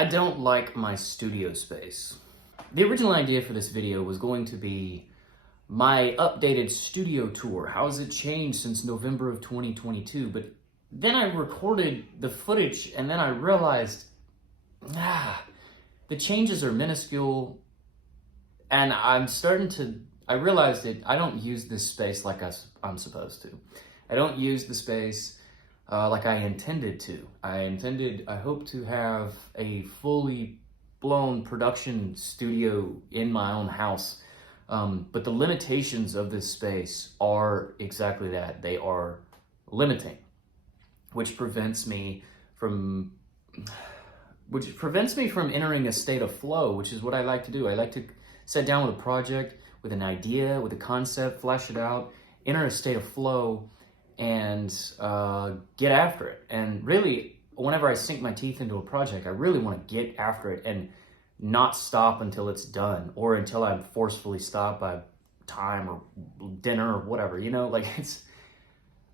I don't like my studio space. The original idea for this video was going to be my updated studio tour. How has it changed since November of 2022? But then I recorded the footage and then I realized, the changes are minuscule, and I realized that I don't use this space like I'm supposed to. I don't use the space like I intended to. I hope to have a fully blown production studio in my own house. But the limitations of this space are exactly that. They are limiting, which prevents me from entering a state of flow, which is what I like to do. I like to sit down with a project, with an idea, with a concept, flesh it out, enter a state of flow, and get after it. And really, whenever I sink my teeth into a project, I really want to get after it and not stop until it's done, or until I'm forcefully stopped by time or dinner or whatever,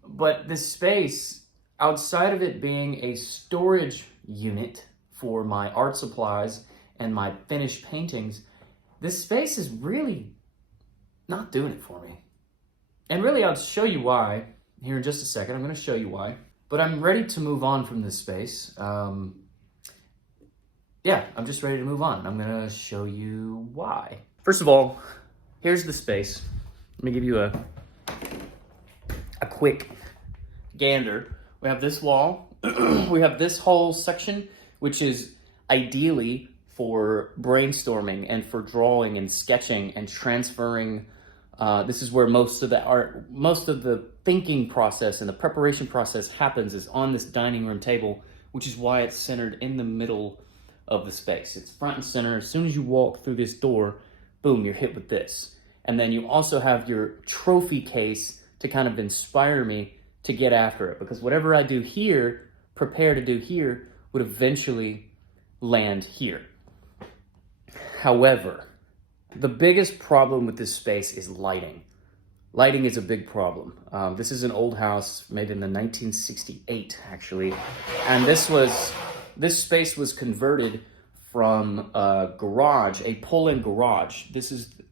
but this space, outside of it being a storage unit for my art supplies and my finished paintings, this space is really not doing it for me. And really, I'll show you why here in just a second. I'm going to show you why. But I'm ready to move on from this space. Yeah, I'm just ready to move on. I'm going to show you why. First of all, here's the space. Let me give you a quick gander. We have this wall. We have this whole section, which is ideally for brainstorming and for drawing and sketching and transferring. This is where most of the thinking process and the preparation process happens, is on this dining room table, which is why it's centered in the middle of the space. It's front and center. As soon as you walk through this door, boom, you're hit with this. And then you also have your trophy case to kind of inspire me to get after it, because whatever I do here, prepare to do here, would eventually land here. However, the biggest problem with this space is lighting. Lighting is a big problem. This is an old house made in the 1968, actually. And this space was converted from a garage, a pull-in garage.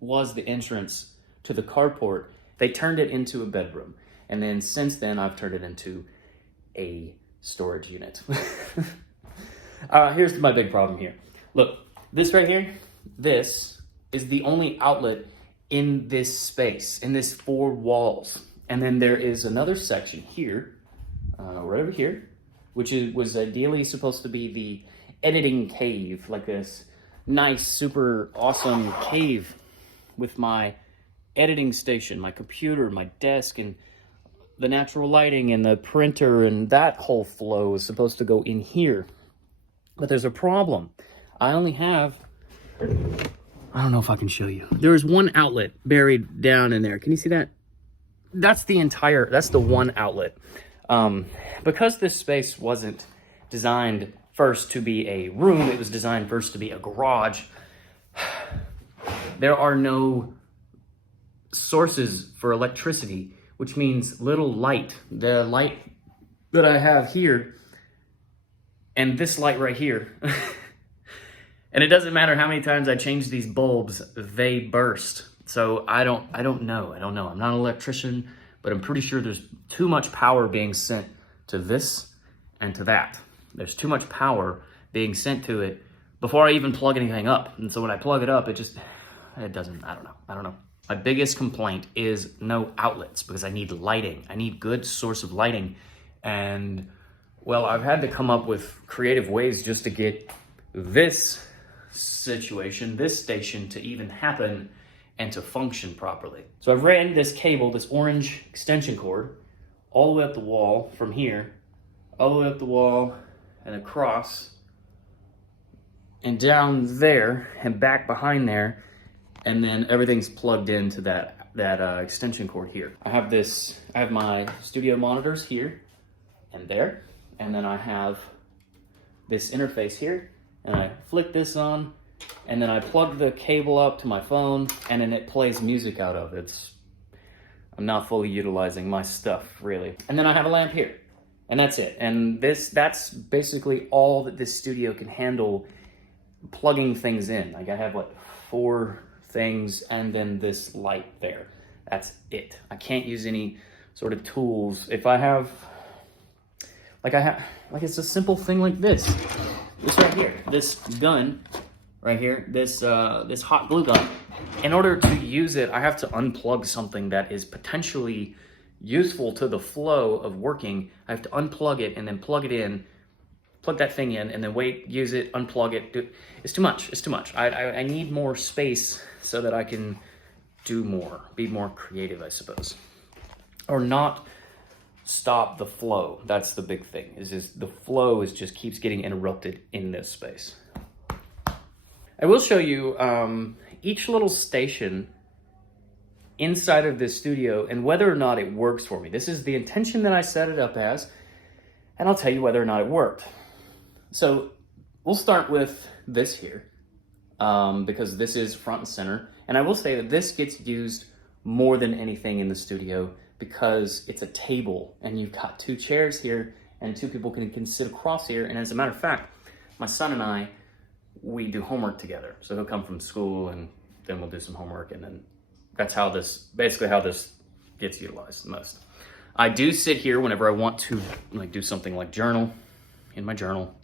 Was the entrance to the carport. They turned it into a bedroom. And then since then, I've turned it into a storage unit. Here's my big problem here. Look, this right here, this is the only outlet in this space, in this 4 walls. And then there is another section here, right over here, which was ideally supposed to be the editing cave, like this nice, super awesome cave with my editing station, my computer, my desk, and the natural lighting and the printer, and that whole flow is supposed to go in here. But there's a problem. I only have, I don't know if I can show you. There is one outlet buried down in there. Can you see that? That's the one outlet. Because this space wasn't designed first to be a room, it was designed first to be a garage. There are no sources for electricity, which means little light. The light that I have here and this light right here, and it doesn't matter how many times I change these bulbs, they burst. So I don't know. I'm not an electrician, but I'm pretty sure there's too much power being sent to this and to that. There's too much power being sent to it before I even plug anything up. And so when I plug it up, I don't know. My biggest complaint is no outlets, because I need lighting. I need good source of lighting. And well, I've had to come up with creative ways just to get this situation, this station, to even happen and to function properly. So I've ran this cable, this orange extension cord, all the way up the wall from here, all the way up the wall and across and down there and back behind there, and then everything's plugged into that extension cord here. I have my studio monitors here and there, and then I have this interface here, and I flick this on, and then I plug the cable up to my phone, and then it plays music out of it. I'm not fully utilizing my stuff, really. And then I have a lamp here, and that's it. And that's basically all that this studio can handle plugging things in. Like I have like 4 things and then this light there. That's it. I can't use any sort of tools. If I have, like it's a simple thing like this. This right here, this gun right here, this hot glue gun. In order to use it, I have to unplug something that is potentially useful to the flow of working. I have to unplug it and then plug it in, plug that thing in, and then wait, use it, unplug it. It's too much. It's too much. I need more space so that I can do more, be more creative, I suppose, or not stop the flow. That's the big thing. Is the flow is just keeps getting interrupted in this space. I will show you each little station inside of this studio and whether or not it works for me. This is the intention that I set it up as, and I'll tell you whether or not it worked. So we'll start with this here, because this is front and center. And I will say that this gets used more than anything in the studio because it's a table and you've got 2 chairs here and 2 people can sit across here. And as a matter of fact, my son and I, we do homework together. So he'll come from school and then we'll do some homework, and then that's how basically how this gets utilized the most. I do sit here whenever I want to like do something like journal, in my journal.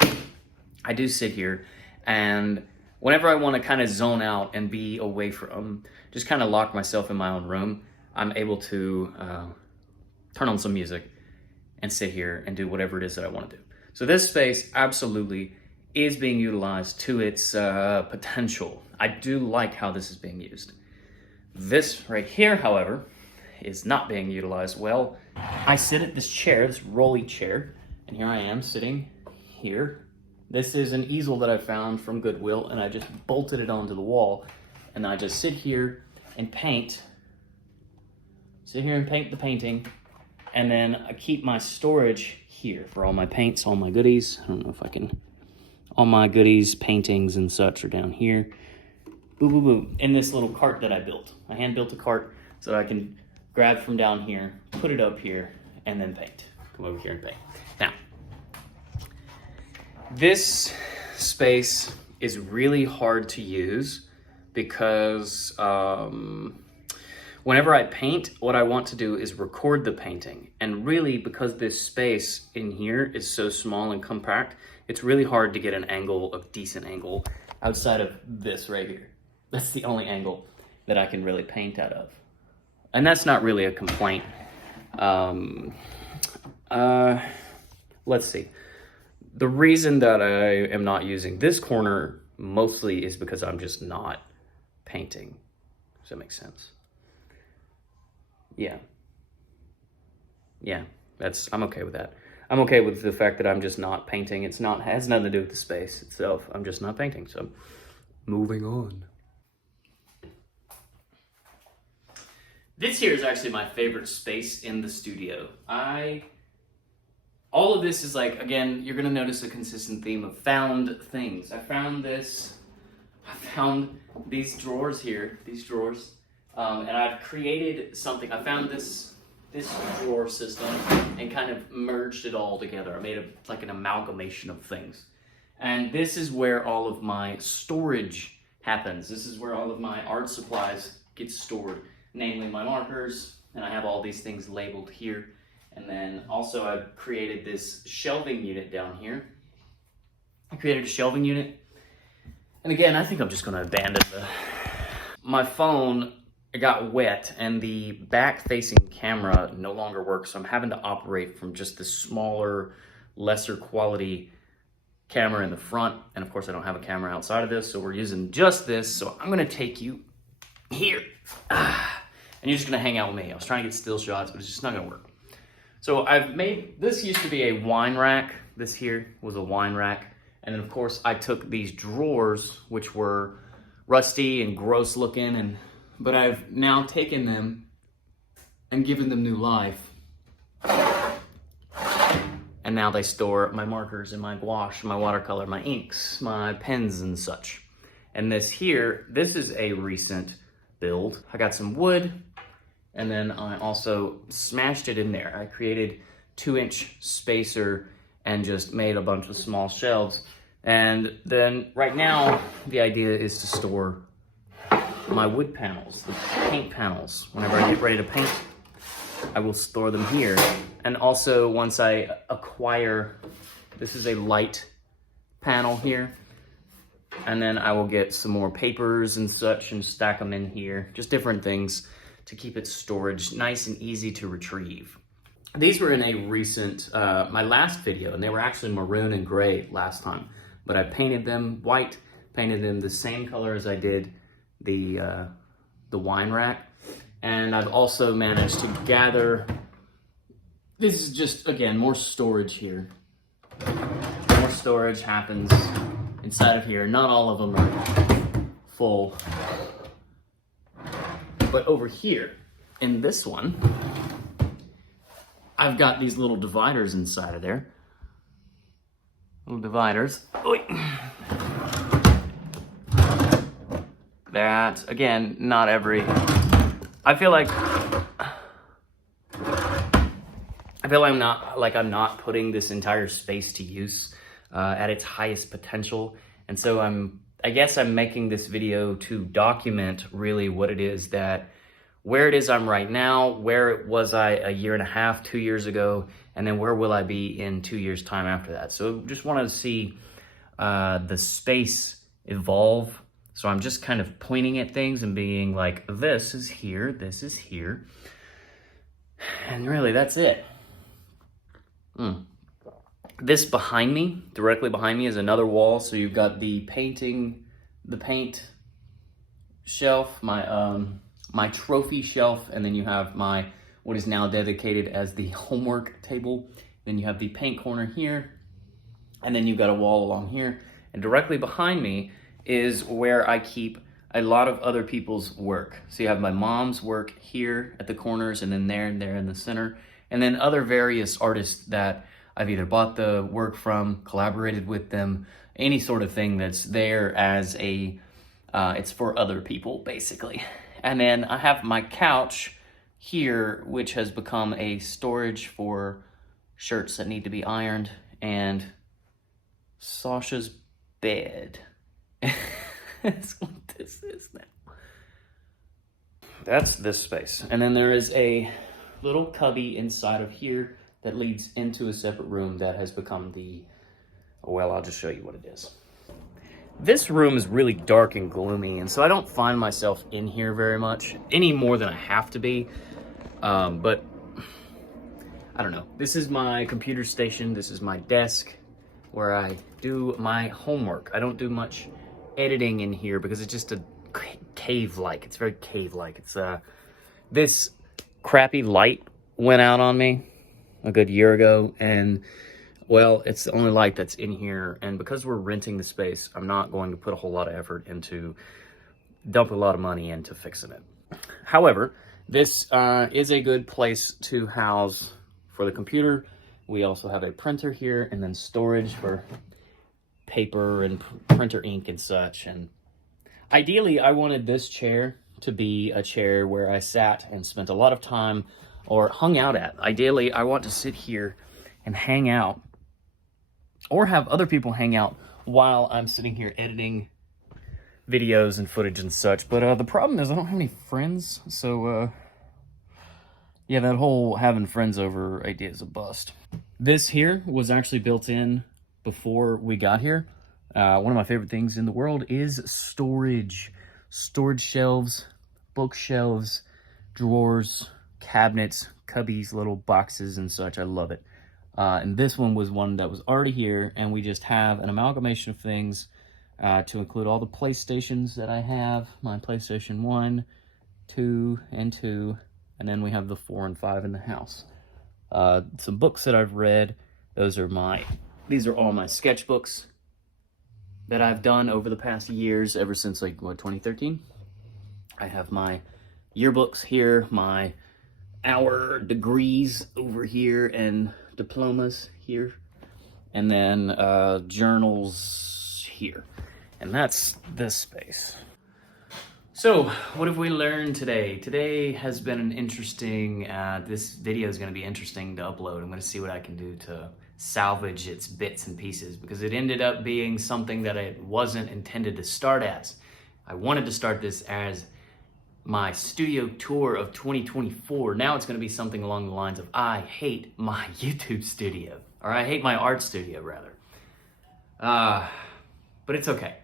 I do sit here, and whenever I want to kind of zone out and be away from, just kind of lock myself in my own room, I'm able to turn on some music and sit here and do whatever it is that I want to do. So this space absolutely is being utilized to its potential. I do like how this is being used. This right here, however, is not being utilized well. I sit at this chair, this rolly chair, and here I am sitting here. This is an easel that I found from Goodwill, and I just bolted it onto the wall, and I just sit here and paint. Sit here and paint the painting, and then I keep my storage here for all my paints, all my goodies. I don't know if I can, all my goodies, paintings and such are down here. Boo, boo, boo, in this little cart that I built. I hand built a cart so that I can grab from down here, put it up here, and then paint. Come over here and paint. Now, this space is really hard to use because whenever I paint, what I want to do is record the painting. And really, because this space in here is so small and compact, it's really hard to get an angle, a decent angle, outside of this right here. That's the only angle that I can really paint out of. And that's not really a complaint. Let's see. The reason that I am not using this corner mostly is because I'm just not painting. Does that make sense? Yeah. Yeah, I'm okay with that. I'm okay with the fact that I'm just not painting. It has nothing to do with the space itself. I'm just not painting, so moving on. This here is actually my favorite space in the studio. All of this is like, again, you're gonna notice a consistent theme of found things. I found these drawers here, and I've created something. I found this drawer system and kind of merged it all together. I made like an amalgamation of things. And this is where all of my storage happens. This is where all of my art supplies get stored. Namely my markers, and I have all these things labeled here. And then also I've created this shelving unit down here. I created a shelving unit. And again, I think I'm just gonna abandon my phone. It got wet and the back-facing camera no longer works, so I'm having to operate from just the smaller, lesser quality camera in the front. And of course I don't have a camera outside of this, so we're using just this. So I'm gonna take you here. And you're just gonna hang out with me. I was trying to get still shots, but it's just not gonna work. So this used to be a wine rack. This here was a wine rack. And then of course I took these drawers, which were rusty and gross looking, but I've now taken them and given them new life. And now they store my markers and my gouache, my watercolor, my inks, my pens and such. And this is a recent build. I got some wood, and then I also smashed it in there. I created 2-inch spacer and just made a bunch of small shelves And then right now, the idea is to store my wood panels, the paint panels. Whenever I get ready to paint, I will store them here. And also once I acquire, this is a light panel here, and then I will get some more papers and such and stack them in here. Just different things to keep it storage nice and easy to retrieve. These were in a recent, my last video, and they were actually maroon and gray last time. But I painted them white, painted them the same color as I did the wine rack. And I've also managed to gather, this is just, again, more storage here. More storage happens inside of here. Not all of them are full. But over here, in this one, I've got these little dividers inside of there. Little dividers. That, again, not every... I feel like I'm not putting this entire space to use at its highest potential. And so I guess I'm making this video to document really what it is where it is I'm right now, where was I a year and a half, 2 years ago, and then where will I be in 2 years' time after that. So just wanted to see the space evolve. So I'm just kind of pointing at things and being like, this is here, and really that's it. This behind me, directly behind me, is another wall. So you've got the paint shelf, my trophy shelf, and then you have what is now dedicated as the homework table. Then you have the paint corner here, and then you've got a wall along here. And directly behind me is where I keep a lot of other people's work. So you have my mom's work here at the corners, and then there and there in the center, and then other various artists that I've either bought the work from, collaborated with them, any sort of thing that's there as it's for other people, basically. And then I have my couch here, which has become a storage for shirts that need to be ironed, and Sasha's bed. That's what this is now. That's this space. And then there is a little cubby inside of here that leads into a separate room that has become well, I'll just show you what it is. This room is really dark and gloomy, and so I don't find myself in here very much, any more than I have to be. But I don't know. This is my computer station. This is my desk where I do my homework. I don't do much editing in here because it's just a cave-like. It's very cave-like. It's this crappy light went out on me a good year ago, and well, it's the only light that's in here, and because we're renting the space, I'm not going to put a whole lot of effort into dump a lot of money into fixing it. However, this is a good place to house for the computer. We also have a printer here, and then storage for paper and printer ink and such. And ideally, I wanted this chair to be a chair where I sat and spent a lot of time or hung out at. Ideally, I want to sit here and hang out, or have other people hang out while I'm sitting here editing videos and footage and such. But the problem is I don't have any friends, so yeah, that whole having friends over idea is a bust. This here was actually built in before we got here. One of my favorite things in the world is storage. Storage shelves, bookshelves, drawers, cabinets, cubbies, little boxes and such. I love it. And this one was one that was already here, and we just have an amalgamation of things to include all the PlayStations that I have. My PlayStation 1, 2, and 2, and then we have the 4 and 5 in the house. Some books that I've read. These are all my sketchbooks that I've done over the past years, ever since 2013. I have my yearbooks here, our degrees over here, and diplomas here, and then journals here. And that's this space. So what have we learned today? Today has been an interesting, this video is going to be interesting to upload. I'm going to see what I can do to salvage its bits and pieces, because it ended up being something that it wasn't intended to start as. I wanted to start this as my studio tour of 2024. Now it's going to be something along the lines of I hate my YouTube studio, or I hate my art studio rather. But it's okay.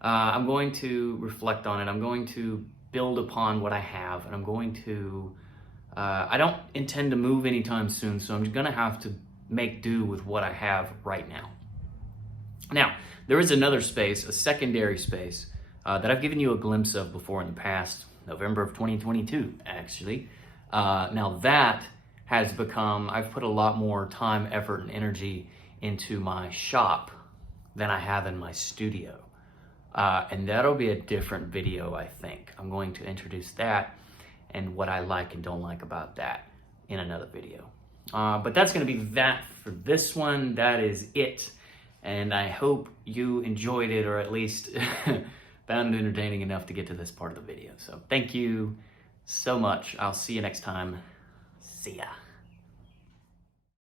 I'm going to reflect on it. I'm going to build upon what I have, and I'm going to, I don't intend to move anytime soon, so I'm going to have to make do with what I have right now. Now, there is another space, a secondary space, that I've given you a glimpse of before in the past, November of 2022, actually. Now that has become, I've put a lot more time, effort, and energy into my shop than I have in my studio. And that'll be a different video, I think. I'm going to introduce that and what I like and don't like about that in another video. But that's going to be that for this one. That is it. And I hope you enjoyed it, or at least found it entertaining enough to get to this part of the video. So thank you so much. I'll see you next time. See ya.